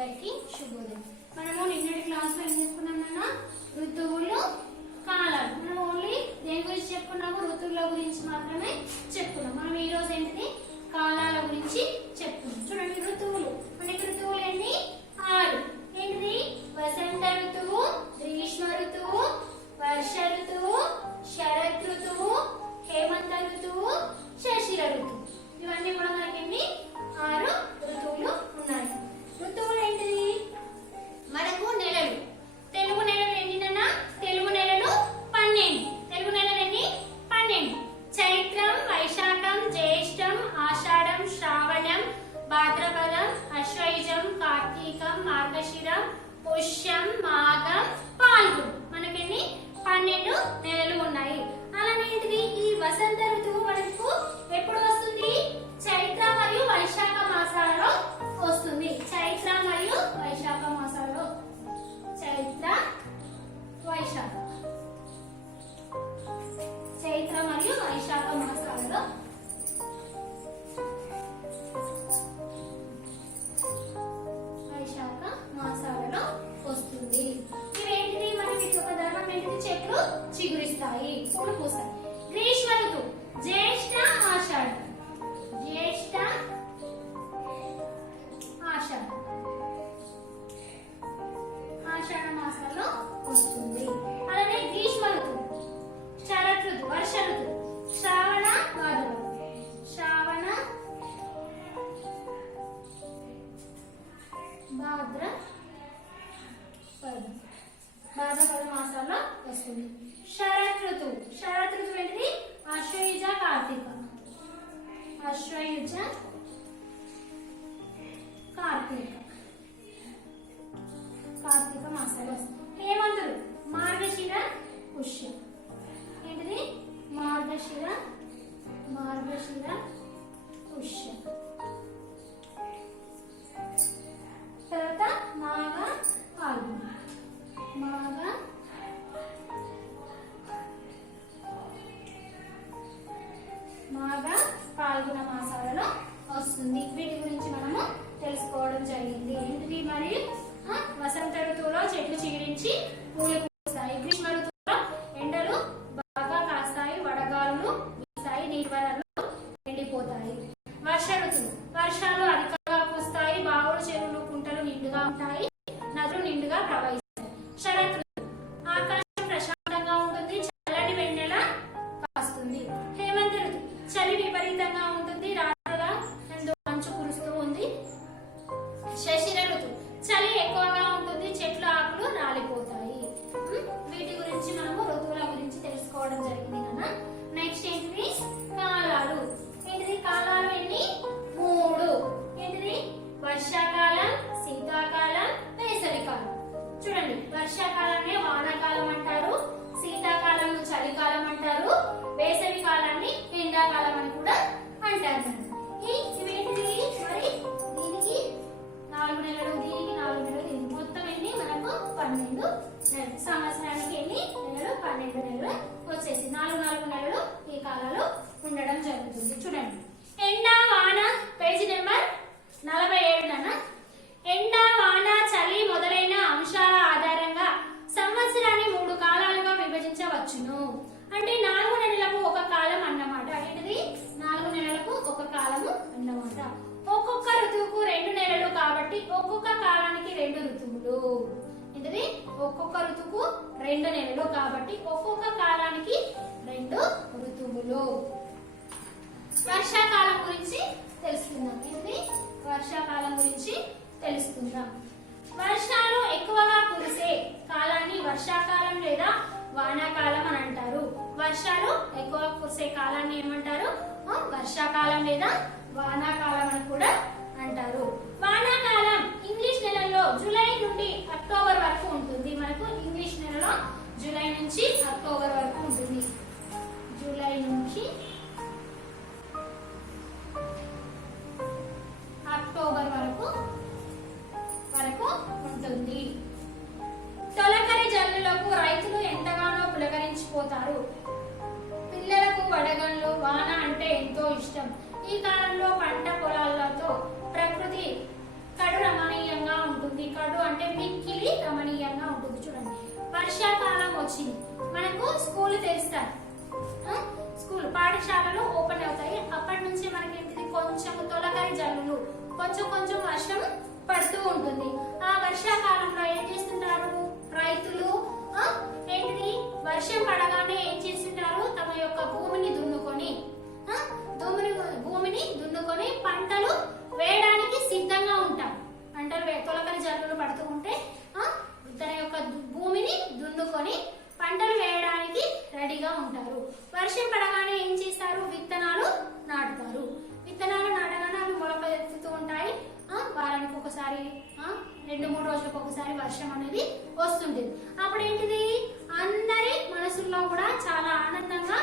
అందరికీ శుభోదయం. మనము నిన్నటి క్లాస్లో ఏం చెప్పుకున్నామన్నా ఋతువులు కాలాలు. మనం ఓన్లీ దేని గురించి చెప్పుకున్నాము? ఋతువుల గురించి మాత్రమే చెప్పుకున్నాం. మనం ఈ రోజు ఏంటిది కాలాల గురించి చెప్పుకున్నాం. చూడండి, ఋతువులు మనకి ఋతువులు ఏంటి? 6. ఏంటిది? వసంత ఋతువు, గ్రీష్మ ఋతువు, వర్ష ఋతువు, శరత్ ఋతువు, హేమంత ఋతువు, శశిర ఋతువు. ఇవన్నీ కూడా మనకి 6 ఋతువులు ఉన్నాయి. ఋతువులు ఏంటిది? మనకు నెలలు. తెలుగు నెలలు ఎన్నినన్నా? తెలుగు నెలలు 12. తెలుగు నెలలు ఎన్ని? 12. చైత్రం, వైశాఖం, జ్యేష్టం, ఆషాఢం, శ్రావణం, భాద్రపదం, అశ్వయుజం, కార్తీకం, మార్గశిరం, పుష్యం, మాఘం, పాల్గొనం. మనకెన్ని? 12 నెలలు ఉన్నాయి. అలానే ఏంటిది? ఈ వసంత ఋతువు మనకు ఎప్పుడు వస్తుంది? చైత్ర మరియు వైశాఖ మాసాలలో వస్తుంది. చైత్ర మరియు వైశాఖ మాసాలలో. చైత్ర వైశాఖ చైత్ర మరియు వైశాఖ మాసాలలో వస్తుంది. ఇవేంటిది? మనకి ఒక ధర్మం ఏంటిది? చెట్లు చిగురిస్తాయి, పూలు పూస్తాయి. గ్రీష్మ ఋతువు జ్యేష్ఠ, ఆషాఢ. జ్యేష్ఠ, ఆషాఢ మాసాల్లో వస్తుంది. అలానే గ్రీష్మ ఋతువు శరత్ ఋతువు, వర్ష ఋతువు శ్రావణ, భాద్రపద. శ్రావణ, భాద్రపద మాసాల్లో వస్తుంది. శరత్ ఋతువు. శరత్ ఋతువు ఏంటిది? అశ్వయుజ, కార్తీక. అశ్వయుజ, కార్తీక మాసాలు వస్తుంది. హేమంతులు మార్గశిర, పుష్య. ఏంటిది? మార్గశిర, పుష్య. తర్వాత మాఘ, పాల్గొన. మాఘ, పాల్గొన మాసాలలో వస్తుంది. వీటి గురించి మనము తెలుసుకోవడం జరిగింది. ఏంటిది? మరి వసంత ఋతువులో చెట్లు చిగురించి పూలు పూస్తాయి. గ్రీష్మ ఋతువులో ఎండలు బాగా కాస్తాయి, వడగాలులు వీస్తాయి, నీటివరలు ఎండిపోతాయి. వర్ష ఋతువు వర్షాలు అధికంగా కురుస్తాయి, బావులు, చెరువులు, కుంటలు నిండుగా ఉంటాయి, నదులు నిండుగా ప్రవహిస్తాయి. శరత్ ఋతువు ఆకాశం ప్రశాంతంగా ఉంటుంది, చల్లని వెన్నెల కాస్తుంది. హేమంత ఋతువు చలి విపరీతంగా ఉంటుంది, రాత్రుల మంచు కురుస్తూ ఉంది. శశిర ఋతువు చలి ఎక్కువగా ఉంటుంది, చెట్ల ఆకులు రాలిపోతాయి. వీటి గురించి మనము ఋతువుల గురించి తెలుసుకోవడం జరిగింది కదా. నెక్స్ట్ ఏంటిది? కాలాలు. ఏంటిది? కాలాలు ఎన్ని? 3. ఏంటిది? వర్షాకాలం, శీతాకాలం, వేసవికాలం. చూడండి, వర్షాకాలాన్ని వానాకాలం అంటారు, శీతాకాలం చలికాలం అంటారు, వేసవి కాలాన్ని ఎండాకాలం అని కూడా అంటారు. ఇవేంటిది? మరి దీనికి 4 నెలలు, దీనికి 4 నెలలు, దీనికి మొత్తం ఎన్ని? మనకు 12 నెలలు. సంవత్సరానికి ఎన్ని నెలలు? 12 నెలలు వచ్చేసి 4 నెలలు ఈ కాలాలు ఉండడం జరుగుతుంది. చూడండి, ఎండ, వాన. Page number 47. ఎండ, వాన, చలి మొదలైన అంశాల ఆధారంగా సంవత్సరాన్ని 3 కాలాలుగా విభజించవచ్చును. అంటే 4 నెలలకు ఒక కాలం అన్నమాట. ఏంటిది? 4 నెలలకు ఒక కాలము అన్నమాట. ఒక్కొక్క ఋతువుకు 2 నెలలు కాబట్టి ఒక్కొక్క కాలానికి 2 ఋతువులు. ఏంటిది? ఒక్కొక్క ఋతువుకు 2 నెలలు కాబట్టి ఒక్కొక్క కాలానికి 2 ఋతువులు. వర్షాకాలం గురించి తెలుసుకుందాం. ఏంటిది? వర్షాకాలం గురించి తెలుసుకుందాం. వర్షాలు ఎక్కువగా కురిసే కాలాన్ని వర్షాకాలం లేదా వానాకాలం అని అంటారు. వర్షాలు ఎక్కువ కురిసే కాలాన్ని ఏమంటారు? వర్షాకాలం లేదా వానాకాలం అని కూడా అంటారు. వానాకాలం ఇంగ్లీష్ నెలలో జూలై నుండి అక్టోబర్ వరకు ఉంటుంది. మనకు ఇంగ్లీష్ నెలలో జూలై నుంచి అక్టోబర్ వరకు ఉంటుంది. జూలై నుంచి అక్టోబర్ వరకు ఉంటుంది. తొలకరి జల్లులకు రైతులు ఎంతగానో పులకరించిపోతారు. పిల్లలకు వడగండ్లు, వాన అంటే ఎంతో ఇష్టం. ఈ కాలంలో పంట పొలాలతో ప్రకృతి కడు రమణీయంగా ఉంటుంది. కడు అంటే మిక్కిలి రమణీయంగా ఉంటుంది. చూడండి, వర్షాకాలం వచ్చింది, మనకు స్కూల్ తెరుస్తారు, స్కూల్ పాఠశాలలు ఓపెన్ అవుతాయి. అప్పటి నుంచి మనకి కొంచెం తొలకరి జల్లులు, కొంచెం కొంచెం వర్షం పడుతూ ఉంటుంది. ఆ వర్షాకాలంలో ఏం చేస్తుంటారు రైతులు? ఏంటిది, వర్షం పడగానే ఏం చేస్తుంటారు, తమ యొక్క భూమిని దున్నుకొని పంటలు వేయడానికి సిద్ధంగా ఉంటారు. పంటలు తొలకరి జల్లులు పడుతూ ఉంటే తన యొక్క భూమిని దున్నుకొని పంటలు వేయడానికి రెడీగా ఉంటారు. వర్షం పడగానే ఏం చేస్తారు, విత్తనాలు నాటుతారు. విత్తనాలు నాటగానే అవి మొలకెత్తుతూ ఉంటాయి. వారానికి ఒకసారి 2-3 రోజులకు ఒకసారి వర్షం అనేది వస్తుంటుంది. అప్పుడు ఏంటిది, అందరి మనసుల్లో కూడా చాలా ఆనందంగా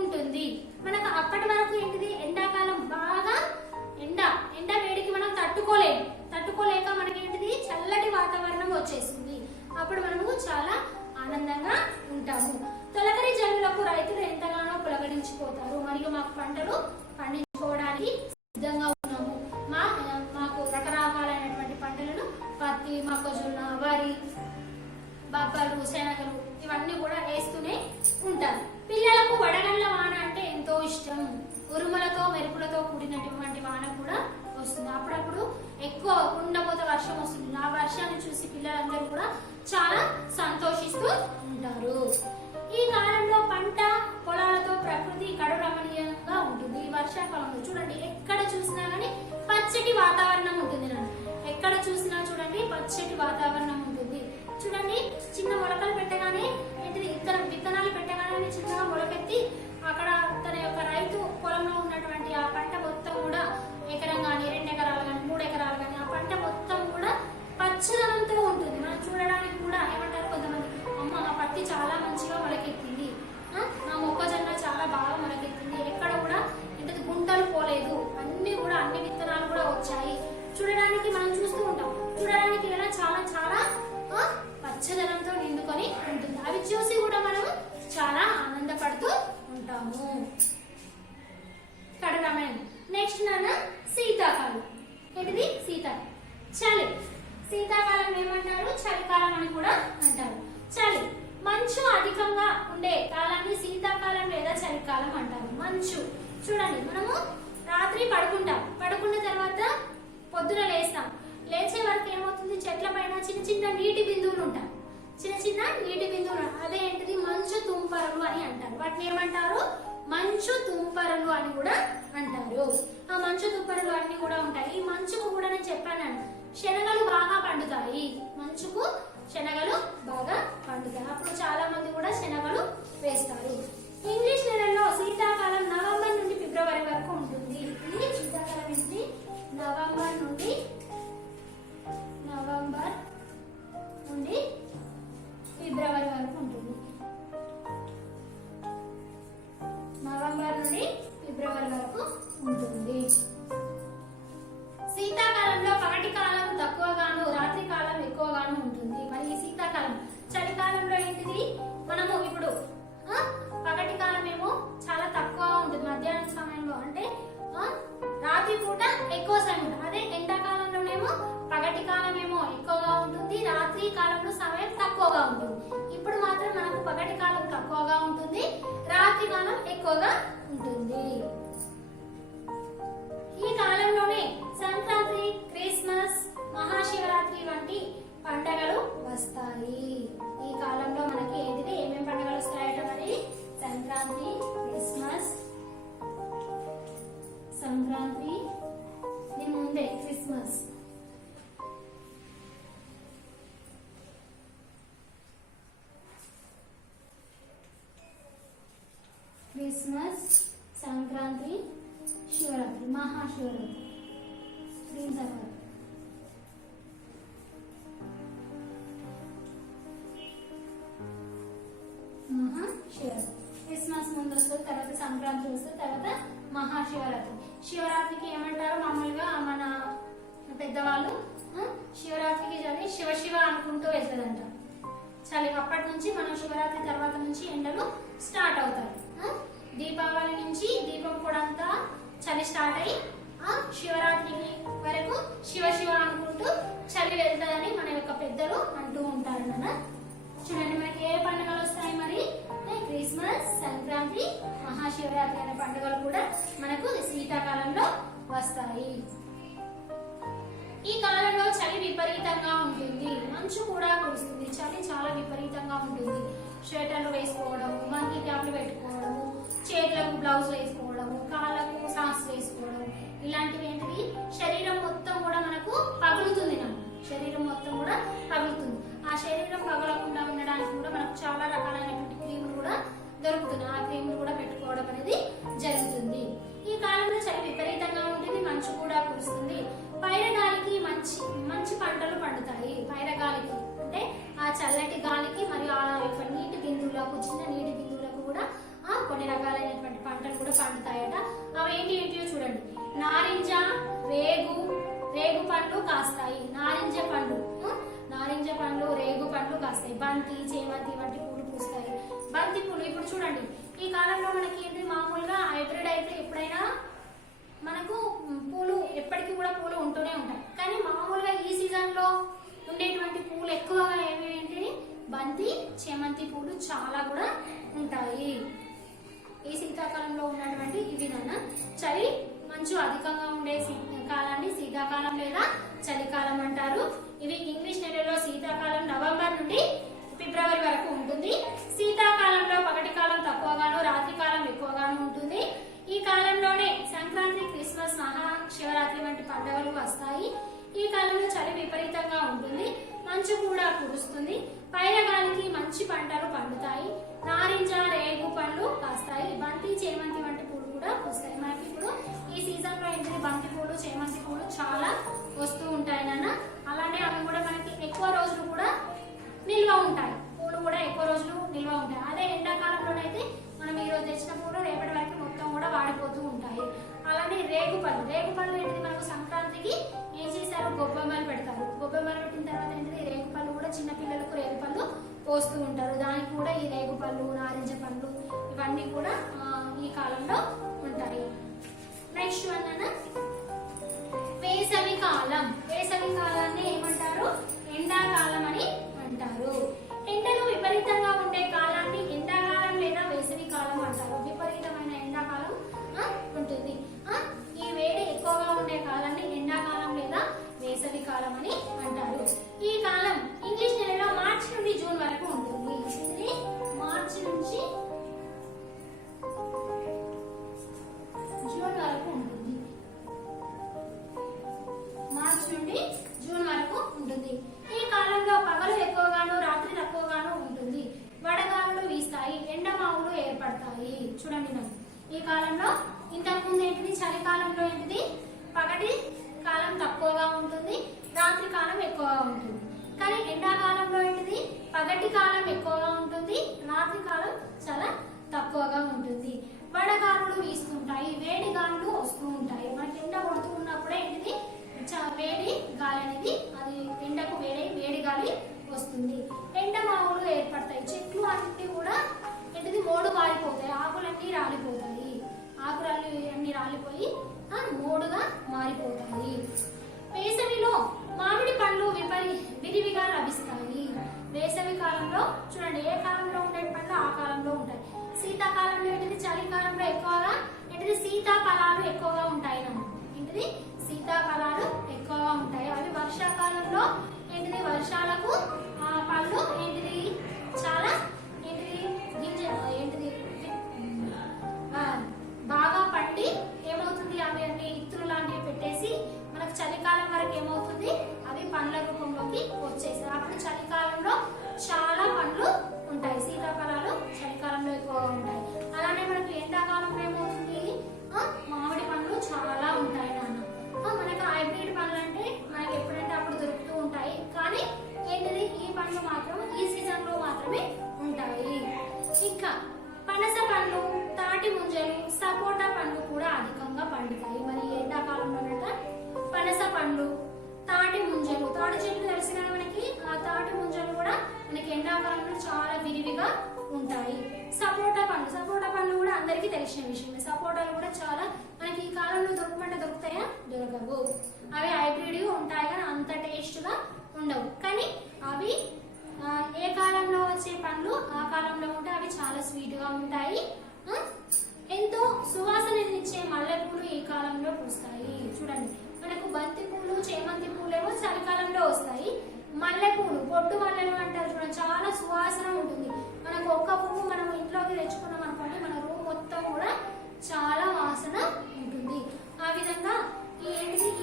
ఉంటుంది. మనకు అప్పటి వరకు ఏంటిది, ఎండాకాలం బాగా ఎండ వేడికి మనం తట్టుకోలేక మనకి ఏంటిది, చల్లటి వాతావరణం వచ్చేస్తుంది. అప్పుడు మనము చాలా ఆనందంగా ఉంటాము. తొలకరి జల్లులకు రైతులు ఎంతగానో పులకరించిపోతారు. మరియు మాకు పంటలు పండించుకోవడానికి సిద్ధంగా ఉన్నాము. మాకు రకరకాలైనటువంటి పంటలను పత్తి, మొక్కజొన్న, వరి, బబ్బలు, శనగలు ఇవన్నీ కూడా వేస్తూనే ఉంటారు. పిల్లలకు వడగళ్ల వాన అంటే ఎంతో ఇష్టం. ఉరుములతో మెరుపులతో కూడినటువంటి వాన కూడా వస్తుంది. అప్పుడప్పుడు ఎక్కువ ఉండబోతే వర్షం వస్తుంది. ఆ వర్షాన్ని చూసి పిల్లలందరూ కూడా చాలా సంతోషిస్తూ ఉంటారు. ఈ కాలంలో పంట పొలాలతో ప్రకృతి కడు రమణీయంగా ఉంటుంది. ఈ వర్షాకాలంలో చూడండి, ఎక్కడ చూసినా గానీ పచ్చటి వాతావరణం ఉంటుంది. ఎక్కడ చూసినా చూడండి పచ్చటి వాతావరణం ఉంటుంది. చూడండి, చిన్న మొలకలు పెట్టగానే ఏంటిది, విత్తనాలు పెట్టగానే చిన్నగా మొలకెత్తి అక్కడ తన యొక్క రైతు పొలంలో ఉన్నటువంటి ఆ పంట మొత్తం కూడా ఎకరం కానీ 2 ఎకరాలు కానీ 3 ఎకరాలు కానీ ఆ పంట మొత్తం కూడా పచ్చదనంతో ఉంటుంది. మనం చూడడానికి కూడా ఏమంటారు కొంతమంది, అమ్మ ఆ పత్తి చాలా మంచిగా మొలకెత్తింది, నా మొక్కజొన్న చాలా బాగా మొలకెత్తింది, ఎక్కడ కూడా ఏంటది గుంటలు పోలేదు, అన్ని విత్తనాలు కూడా వచ్చాయి. చూడడానికి మనం చూస్తూ ఉంటాం, చూడడానికి ఇలా చాలా చాలా పచ్చదనంతో నిండుకొని ఉంటుంది. అవి చూసి కూడా మనం చాలా ఆనందపడుతూ ఉంటాము. కడరమేన్. నెక్స్ట్ శీతాకాలం. ఏంటిది, చలి. శీతాకాలం ఏమంటారు, చలికాలం అని కూడా అంటారు. చలి, మంచు అధికంగా ఉండే కాలాన్ని శీతాకాలం లేదా చలికాలం అంటారు. మంచు చూడండి, మనము రాత్రి పడుకున్న తర్వాత పొద్దున లేచే వరకు ఏమవుతుంది, చెట్ల పైన చిన్న చిన్న నీటి బిందువులు ఉంటాయి. అదే ఏంటిది, మంచు తుంపరలు అని అంటారు. వాటిని ఏమంటారు, మంచు తుంపరలు అని కూడా అంటారు. ఆ మంచు తుంపరలు అన్ని కూడా ఉంటాయి. ఈ మంచుకు కూడా నేను చెప్పాను, శనగలు బాగా పండుతాయి. మంచుకు శనగలు బాగా పండుతాయి. అప్పుడు చాలా మంది కూడా శనగలు వేస్తారు. ఇంగ్లీష్ నెలలో శీతాకాలం నవంబర్ నుండి ఫిబ్రవరి వరకు ఉంటుంది. శీతాకాలం ఏంటి, నవంబర్ నుండి ఫిబ్రవరి వరకు ఉంటుంది. నవంబర్ నుండి ఫిబ్రవరి వరకు ఉంటుంది. శీతాకాలంలో పగటి కాలం తక్కువగాను రాత్రి కాలం ఎక్కువగాను ఉంటుంది. మరి ఈ శీతాకాలం, చలికాలంలో ఏంటిది, మనము ఇప్పుడు పగటి కాలం ఏమో చాలా తక్కువ ఉంటుంది, మధ్యాహ్నం సమయంలో అంటే రాత్రి పూట ఎక్కువ సమయం. అదే ఎండాకాలంలోనేమో పగటి కాలం ఏమో ఎక్కువగా ఉంటుంది, రాత్రి కాలంలో సమయం తక్కువగా ఉంటుంది. ఇప్పుడు మాత్రం మనకు పగటి కాలం తక్కువగా ఉంటుంది, రాత్రి కాలం ఎక్కువగా ఉంటుంది. ఈ కాలంలోనే సంక్రాంతి, క్రిస్మస్, మహాశివరాత్రి వంటి పండుగలు వస్తాయి. ఈ కాలంలో మనకి ఏంటిది, ఏమేమి పండుగలు వస్తాయట మరి, సంక్రాంతి, క్రిస్మస్, దీని ముందే క్రిస్మస్, సంక్రాంతి, శివరాత్రి, మహాశివరాత్రి. దీని తర్వాత మహాశివరాత్రి. క్రిస్మస్ ముందు వస్తుంది, తర్వాత సంక్రాంతి వస్తుంది, తర్వాత మహాశివరాత్రి. శివరాత్రికి ఏమంటారు, మామూలుగా మన పెద్దవాళ్ళు శివరాత్రికి చదివి శివ అనుకుంటూ వెళ్తుందంట. చలి అప్పటి నుంచి మనం శివరాత్రి తర్వాత నుంచి ఎండలు స్టార్ట్ అవుతాయి. దీపావళి నుంచి దీపం కూడా అంతా చలి స్టార్ట్ అయ్యి శివరాత్రికి వరకు శివ అనుకుంటూ చలి వెళ్తుందని మన అంటూ ఉంటారు నాన్న. చూడండి మనకి ఏ పండుగలు వస్తాయి మరి, క్రిస్మస్, సంక్రాంతి, మహాశివరాత్రి అనే పండుగలు కూడా మనకు శీతాకాలంలో వస్తాయి. ఈ కాలంలో చలి విపరీతంగా ఉంటుంది, మంచు కూడా కురుస్తుంది. చలి చాలా విపరీతంగా ఉంటుంది. స్వెటర్లు వేసుకోవడము, మంకీ క్యాప్లు పెట్టుకోవడము, చేతులకు బ్లౌజ్ వేసుకోవడము, కాళ్ళకు సాక్స్ వేసుకోవడం, ఇలాంటివి ఏంటివి శరీరం మొత్తం కూడా మనకు పగులుతుంది. శరీరం మొత్తం కూడా పగులుతుంది. ఆ శరీరం పగలకుండా ఉండడానికి కూడా మనకు చాలా రకాలైనటువంటి క్రీములు కూడా దొరుకుతుంది. ఆ క్రీములు కూడా పెట్టుకోవడం అనేది జరుగుతుంది. ఈ కాలంలో చలి విపరీతంగా ఉంటుంది, మంచు కూడా కురుస్తుంది. పైరగాలికి మంచి పంటలు పండుతాయి. పైరగాలికి అంటే ఆ చల్లటి గాలికి మరియు ఆ యొక్క నీటి బిందువులకు, చిన్న నీటి బిందువులకు కూడా కొన్ని రకాలైనటువంటి పంటలు కూడా పండుతాయట. అవి ఏంటియో చూడండి. నారింజ, రేగు పండ్లు కాస్తాయి. నారింజ పండ్లు, రేగు పండ్లు కాస్తాయి. బంతి, చేమంతి వంటి పూలు పూస్తాయి. బంతి పూలు ఇప్పుడు చూడండి, ఈ కాలంలో మనకి ఏంటి మామూలుగా హైబ్రిడ్ అయితే ఎప్పుడైనా మనకు పూలు ఎప్పటికీ కూడా పూలు ఉంటూనే ఉంటాయి. కానీ మామూలుగా ఈ సీజన్ లో ఉండేటువంటి పూలు ఎక్కువగా ఏంటి, బంతి, చేమంతి పూలు చాలా కూడా ఉంటాయి. ఈ శీతాకాలంలో ఉన్నటువంటి ఇవి నాన్న. చలి మంచు అధికంగా ఉండే కాలాన్ని శీతాకాలం లేదా చలికాలం అంటారు. ఇవి ఇంగ్లీష్ నెలలో శీతాకాలం నవంబర్ నుండి ఫిబ్రవరి వరకు ఉంటుంది. శీతాకాలంలో పగటి కాలం తక్కువగాను, రాత్రి కాలం ఎక్కువగాను ఉంటుంది. ఈ కాలంలోనే సంక్రాంతి, క్రిస్మస్, మహాశివరాత్రి వంటి పండుగలు వస్తాయి. ఈ కాలంలో చలి విపరీతంగా ఉంటుంది, మంచు కూడా కురుస్తుంది. పైరగాలికి మంచి పంటలు పండుతాయి. నారింజ, రేగు పండ్లు కాస్తాయి. బంతి, చేమంతి వంటి పూలు కూడా పూస్తాయి. మనకి ఇప్పుడు ఈ సీజన్ లో ఏంటి బంతి పూలు, చేమంతి పూలు చాలా వస్తూ ఉంటాయి నాన్న. అలానే అవి కూడా మనకి ఎక్కువ రోజులు కూడా నిల్వ ఉంటాయి. పూలు కూడా ఎక్కువ రోజులు నిల్వ ఉంటాయి. అదే ఎండాకాలంలోనైతే మనం ఈ రోజు తెచ్చిన పూలు రేపటి వరకు మొత్తం కూడా వాడిపోతూ ఉంటాయి. అలానే రేగు పళ్ళు ఏంటిది మనకు సంక్రాంతికి ఏం చేశారు, గొబ్బెమ్మలు పెడతారు. గొబ్బెమ్మలు పెట్టిన తర్వాత ఏంటిది రేగు పళ్ళు కూడా చిన్న పిల్లలకు రేగు పళ్ళు పోస్తూ ఉంటారు. దానికి కూడా ఈ రేగు పళ్ళు, నారింజ పండ్లు ఇవన్నీ కూడా ఈ కాలంలో ఉంటాయి. నెక్స్ట్ వన్ అన్న వేసవి కాలాన్ని ఏమంటారు, ఎండాకాలం అని అంటారు. ఎండలు విపరీతంగా ఉండే కాలాన్ని ఎండాకాలం లేదా వేసవి కాలం అంటారు. విపరీతమైన ఎండాకాలం ఉంటుంది. ఈ వేడి ఎక్కువగా ఉండే కాలాన్ని ఎండాకాలం లేదా వేసవి కాలం అని అంటారు. ఈ కాలం ఇంగ్లీష్ నెలలో మార్చి నుండి జూన్ వరకు ఉంటుంది. మార్చి నుంచి జూన్ వరకు ఉంటుంది. మార్చి నుండి జూన్ వరకు ఉంటుంది. ఈ కాలంలో పగలు ఎక్కువగాను, రాత్రి తక్కువగాను ఉంటుంది. వడగాలులు వీస్తాయి, ఎండమావులు ఏర్పడతాయి. చూడండి నాకు ఈ కాలంలో ఇంతకుముందు ఏంటిది చలికాలంలో ఏంటిది పగటి కాలం తక్కువగా ఉంటుంది, రాత్రి కాలం ఎక్కువగా ఉంటుంది. కానీ ఎండాకాలంలో ఏంటిది పగటి కాలం ఎక్కువగా ఉంటుంది, రాత్రి కాలం చాలా తక్కువగా ఉంటుంది. వడగాలులు వీస్తుంటాయి, వేడి గాలులు వస్తూ ఉంటాయి. మనకి ఎండ కొడుతూ ఉన్నప్పుడే ఏంటిది వేడి గాలి అనేది అది ఎండకు వేడి గాలి వస్తుంది. ఎండమావులు ఏర్పడతాయి. చెట్లు అన్ని కూడా ఏంటిది మోడు మారిపోతాయి, ఆకులన్నీ రాలిపోతాయి. ఆకులన్నీ రాలిపోయి మోడుగా మారిపోతాయి. వేసవిలో మామిడి పండ్లు విరివిగా లభిస్తాయి. వేసవి కాలంలో చూడండి ఏ కాలంలో ఉండే పండ్లు ఆ కాలంలో ఉంటాయి. శీతాకాలంలో ఏంటిది చలికాలంలో ఎక్కువగా ఏంటిది సీతాఫలాలు ఎక్కువగా ఉంటాయి. ఏంటిది సీతాఫలాలు ఎక్కువగా ఉంటాయి. అవి వర్షాకాలంలో ఏంటిది వర్షాలకు పళ్ళు ఏంటిది చాలా ఏంటిది గింజ ఏంటిది బాగా పండి ఏమవుతుంది అవి అన్ని ఇత్తులు లాంటివి పెట్టేసి మనకు చలికాలం వరకు ఏమవుతుంది అవి పండ్ల రూపంలోకి వచ్చేసాయి. అప్పుడు చలికాలంలో చాలా పండ్లు ఉంటాయి. సీతాఫలాలు చలికాలంలో ఎక్కువగా ఉంటాయి. అలానే మనకు ఎండాకాలంలో ఏమవుతుంది మామిడి పండ్లు చాలా ఉంటాయి నాన్న. మనకు హైబ్రిడ్ పండ్లు అంటే మనకి ఎప్పుడంటే అప్పుడు దొరుకుతూ ఉంటాయి. కానీ ఏంటిది ఈ పండ్లు మాత్రం ఈ సీజన్ లో మాత్రమే ఉంటాయి. ఇంకా పనస పండ్లు, తాటి ముంజలు, సపోటా పండ్లు కూడా అధికంగా పండుతాయి. మరి ఎండాకాలంలో పనస పండ్లు, తాటి ముంజలు, తాటి చెట్లు తెలిసిన మనకి ఆ తాటి ముంజలు కూడా మనకి ఎండాకాలంలో చాలా విరివిగా ఉంటాయి. సపోటా పండ్లు కూడా అందరికీ తెలిసిన విషయమే. సపోటాలు కూడా చాలా మనకి ఈ కాలంలో దొరకమంటే దొరుకుతాయా, దొరకవు. అవి హైబ్రిడ్ ఉంటాయి కానీ అంత టేస్ట్ గా ఉండవు. కానీ అవి మల్లెపూలు, బొట్టు మల్లెలు అంటారు చూడండి, చాలా సువాసన ఉంటుంది. మనకు ఒక్క పువ్వు మనం ఇంట్లోకి తెచ్చుకున్నాం అనుకోండి, మన రూమ్ మొత్తం కూడా చాలా వాసన ఉంటుంది. ఆ విధంగా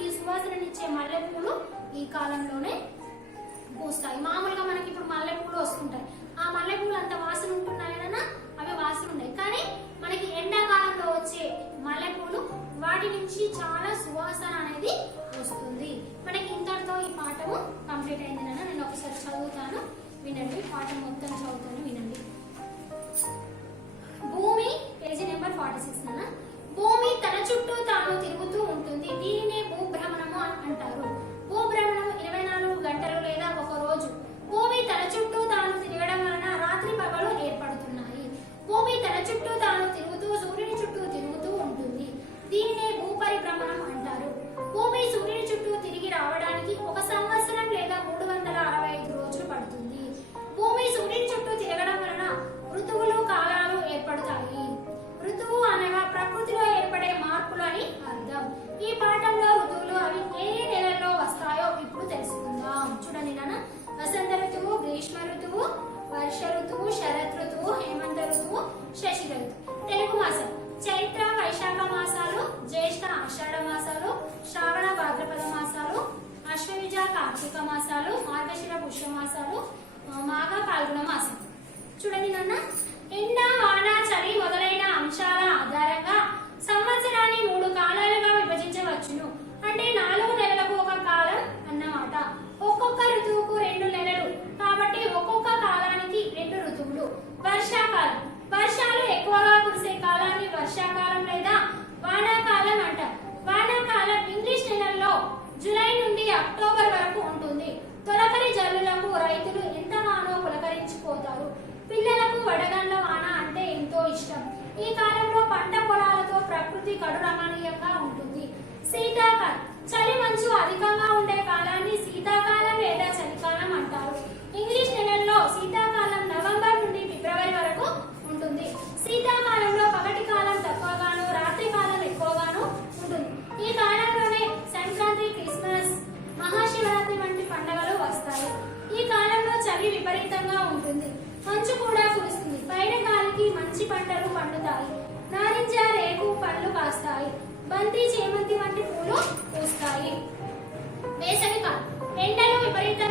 ఈ సువాసననిచ్చే మల్లెపూలు ఈ కాలంలోనే పూస్తాయి. మామూలుగా మనకి ఇప్పుడు మల్లెపూలు వస్తుంటాయి, ఆ మల్లెపూలు అంత వాసన ఉంటున్నాయన అవి వాసన ఉన్నాయి. కానీ మనకి ఎండాకాలంలో వచ్చే మల్లెపూలు వాటి నుంచి చాలా సువాసన అనేది వస్తుంది. మనకి ఇంతటితో ఈ పాఠము కంప్లీట్ అయింది నాన్న. నేను ఒకసారి చదువుతాను వినండి, పాఠం మొత్తం చదువుతాను వినండి. భూమి, పేజీ నెంబర్ 46 నాన్న. భూమి తన చుట్టూ తాను తిరుగుతూ ఉంటుంది, దీనినే భూభ్రమణము అంటారు. భూభ్రమణం 24 గంటలు లేదా ఒక రోజు. భూమి తన చుట్టూ తాను తిరగడం వలన రాత్రి పగలు ఏర్పడుతున్నాయి. భూమి తన చుట్టూ తాను తిరుగుతూ సూర్యుని చుట్టూ తిరుగుతూ ఉంటుంది, దీనినే భూపరిభ్రమణం అంటారు. భూమి సూర్యుని చుట్టూ తిరిగి రావడానికి 1 సంవత్సరం లేదా 365 రోజులు పడుతుంది. భూమి సూర్యుని చుట్టూ తిరగడం వలన ఋతువులు, కాలాలు ఏర్పడతాయి. ఋతువు అనగా ప్రకృతిలో ఏర్పడే మార్పులు అని అర్థం. ఈ పాఠంలో ఋతువులు అవి ఏ నెలల్లో వస్తాయో ఇప్పుడు తెలుసుకుందాం. చూడండి నాన్న, వసంత ఋతువు, గ్రీష్మ ఋతువు, వర్ష ఋతువు, శరత్ ఋతువు, హేమంత ఋతువు, శశిర ఋతువు. తెలుగు మాసం చైత్ర వైశాఖ మాసాలు, జ్యేష్ఠ ఆషాఢ మాసాలు, శ్రావణ భాద్రపద మాసాలు, అశ్వయుజ కార్తీక మాసాలు, మార్గశిర పుష్య మాసాలు, మాఘ పాల్గొన మాసం. చూడండి నాన్న, ఎండ, వాన, చలి మొదలైన అంశాల ఆధారంగా సంవత్సరాన్ని 3 కాలాలుగా విభజించవచ్చును. అంటే 4 నెలలకు ఒక కాలం అన్నమాట. ఒక్కొక్క ఋతువుకు 2 నెలలు కాబట్టి ఒక్కొక్క కాలానికి 2 ఋతువులు. వర్షాకాలం, వర్షాలు ఎక్కువగా కురిసే కాలాన్ని వర్షాకాలం లేదా వానాకాలం అంటారు. వానాకాలం ఇంగ్లీష్ నెలల్లో జూలై నుండి అక్టోబర్ వరకు ఉంటుంది. తొలకరి జల్లులకు రైతులు ఎంతగానో పులకరించిపోతారు. పిల్లలకు వడగండ్ల వాన అంటే ఎంతో ఇష్టం. ఈ కాలంలో పంట పొలాలతో ప్రకృతి కడు రమణీయంగా ఉంటుంది. శీతాకాలం, చలి మంచు అధికంగా ఉండే కాలాన్ని శీతాకాలం లేదా చలికాలం అంటారు. ఇంగ్లీష్ నెలల్లో శీతాకాలం నవంబర్ నుండి ఫిబ్రవరి వరకు ఉంటుంది. శీతాకాలంలో పగటి కాలం తక్కువగాను, రాత్రి కాలం ఎక్కువగాను ఉంటుంది. ఈ కాలంలోనే సంక్రాంతి, క్రిస్మస్, మహాశివరాత్రి వంటి పండుగలు వస్తాయి. ఈ కాలంలో చలి విపరీతంగా ఉంటుంది, మంచు కూడా కురుస్తుంది. పైన గాలికి మంచి పంటలు పండుతాయి. నారింజ, రేగు పళ్ళు కాస్తాయి. బంతి, చేమంతి వంటి పూలు పూస్తాయి. వేసవికాలం, ఎండలు విపరీత